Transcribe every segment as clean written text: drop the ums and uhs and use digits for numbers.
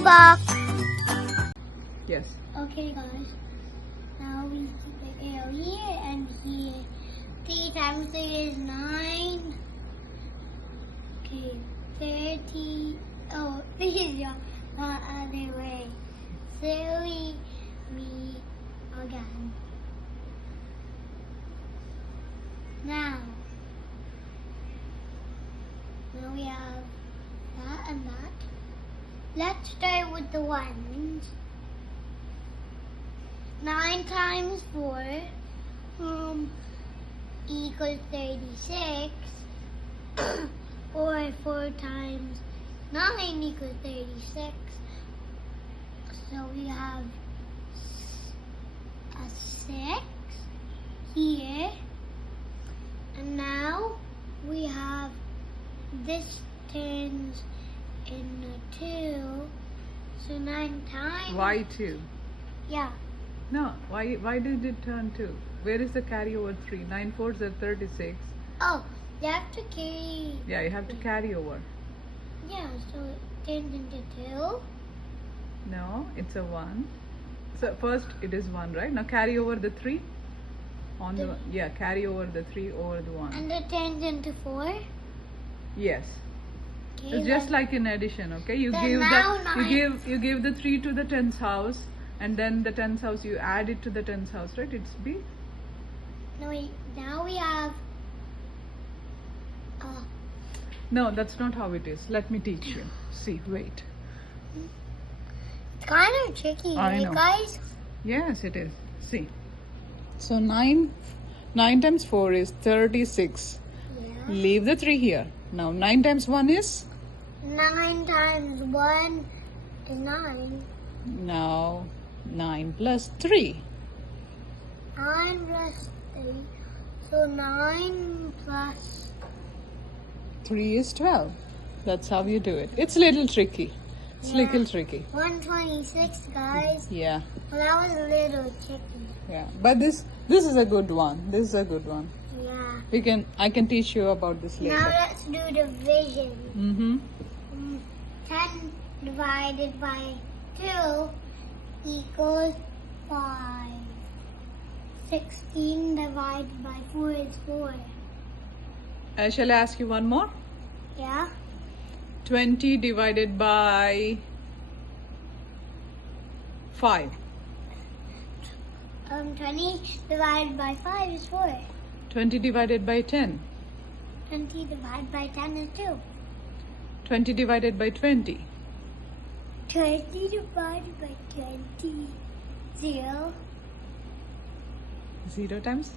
candy box. Yes. Okay, guys. Now we keep the arrow here and here. 3 times 3 is 9. Okay, 30. Oh, this is your other way. 30 me again. Now we have that and that. Let's start with the ones. 9 times 4 equals 36. Or 4 times 9 equals 36. So we have a 6 here. And now we have this turns into 2. So 9 times. Why 2? Yeah. No, why did it turn 2? Where is the carryover 3? 9 fours are 36. Oh, you have to carry. Yeah, you have to carry over. Yeah, so it turns into 2. No, it's a 1. So first it is 1, right? Now carry over the 3 on the carry over the 3 over the 1. And it turns into 4. Yes. Okay, It's just like in addition, okay? You Then give now you give the 3 to the 10th house, and then the 10th house you add it to the 10th house, right? It's B. No, now we have. No, that's not how it is. Let me teach you. See, wait. It's kind of tricky, I right, know. guys? Yes, it is. See. So 9 times 4 is 36. Yeah. Leave the 3 here. Now 9 times 1 is? 9 times 1 is 9. Now 9 plus 3. 9 plus 3. So 9 plus 3 is 12. That's how you do it. It's a little tricky. It's a little tricky. 126, guys. Yeah. Well, that was a little tricky. Yeah. But this is a good one. This is a good one. Yeah. I can teach you about this later. Now let's do division. Mm-hmm. 10 divided by 2 equals 5. 16 divided by 4 is 4. Shall I ask you one more? Yeah? 20 divided by 5. 20 divided by 5 is 4. 20 divided by 10. 20 divided by 10 is 2. 20 divided by 20. 20 divided by 20. 0. 0 times?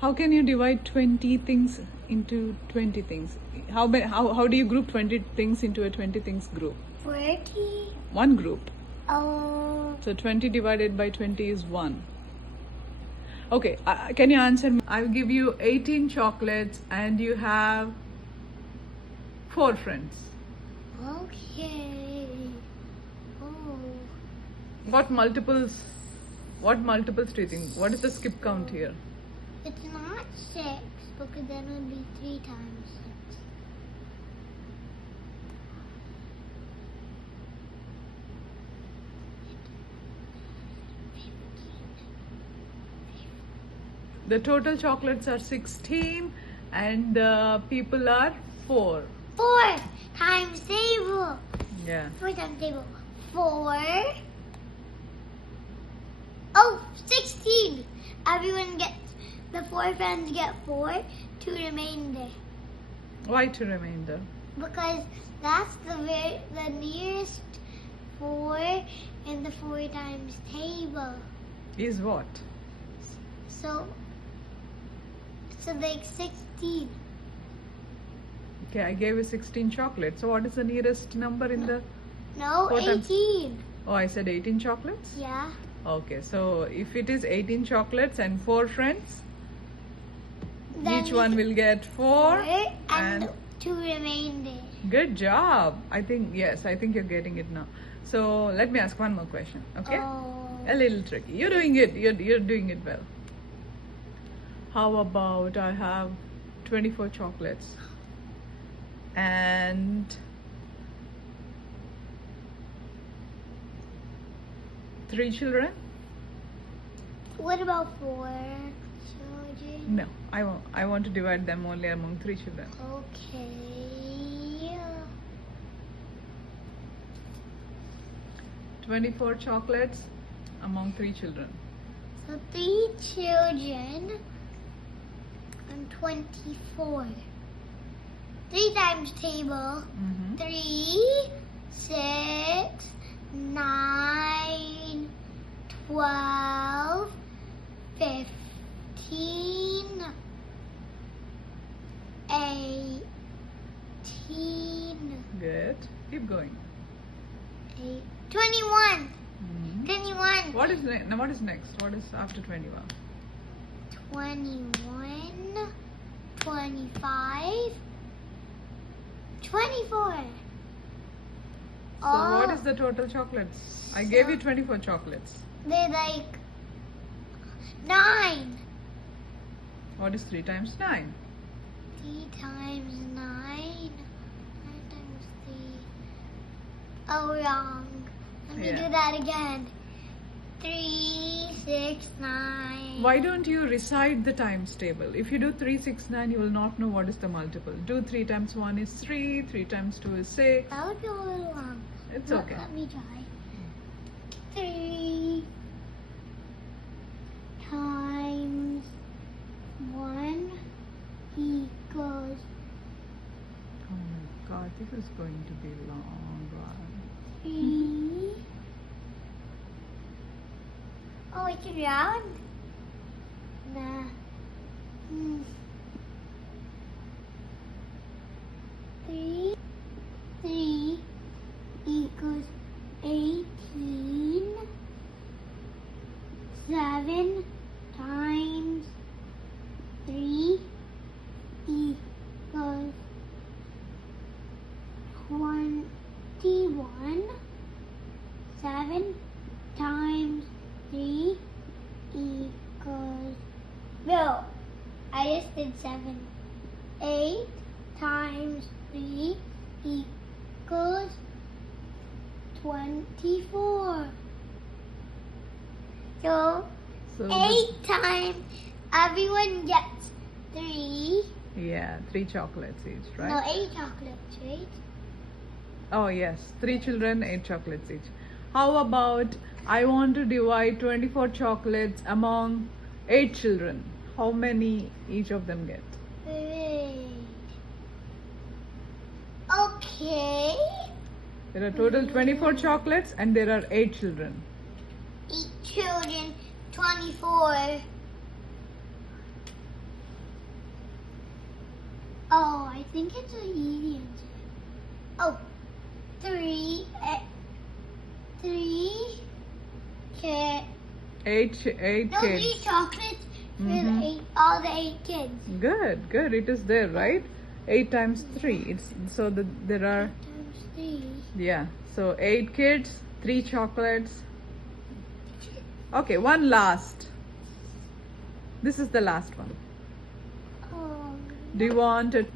How can you divide 20 things into 20 things? How do you group 20 things into a 20 things group? 40. One group. Oh. So 20 divided by 20 is 1. Okay, can you answer me? I'll give you 18 chocolates and you have 4 friends. Okay. Oh. What multiples do you think? What is the skip count here? It's not 6 because then it would be 3 times 6. The total chocolates are 16 and the people are 4. 4 times table. Yeah. 4 times table. 4. Oh, 16. Everyone gets, the 4 friends get 4 to remainder. Why to remainder? Because that's the nearest 4 in the 4 times table. Is what? So like 16. Okay, I gave you 16 chocolates. So what is the nearest number in the... No, 18. Oh, I said 18 chocolates? Yeah. Okay, so if it is 18 chocolates and 4 friends, Then each one will get 4 and 2 remainder. Good job. I think you're getting it now. So let me ask one more question, okay? Oh. A little tricky. You're doing it. You're doing it well. How about I have 24 chocolates and 3 children? What about 4 children? No, I want to divide them only among 3 children. Okay. 24 chocolates among 3 children. So 3 children and 24. 3 times table. Mhm. 3, 6, 9, 12, 15, 18. Good. Keep going. 21. Mhm. 21. What is next? What is after 21? 21. 25. 24. So what is the total chocolates? I gave you 24 chocolates. They're like 9. What is 3 times 9? 3 times 9. 9 times 3. Oh, wrong. Let me Yeah. do that again. 3, 6, 9. Why don't you recite the times table? If you do 3, 6, 9, you will not know what is the multiple. Do 3 times 1 is 3, 3 times 2 is 6. That would be a little long. It's But okay. Let me try. 3 times 1 equals Oh my god, this is going to be long one. 3. Oh, it's round? Nah. 3 equals 18. 7 times 3 equals 21. 7 times 3 equals... No, I just did 7. 8 times 3 equals 24. So So 8 times, everyone gets 3. yeah, 3 chocolates each, right? No, 8 chocolates, right? Oh yes, 3 children, 8 chocolates each. How about I want to divide 24 chocolates among 8 children? How many each of them get? Wait. Okay. There are total 24 chocolates and there are 8 children. 8 children, 24. Oh, I think it's an easy answer. Oh, 3 Eight no, 3 kids. chocolates for Mhm. all the 8 kids. Good. It is there, right? 8 times 3. It's so that there are Times 3. yeah. So 8 kids, 3 chocolates. Okay, one last. This is the last one. Oh. Do you want it?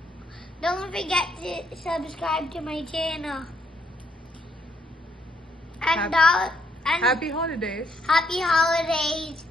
Don't forget to subscribe to my channel. And Happy holidays. happy holidays.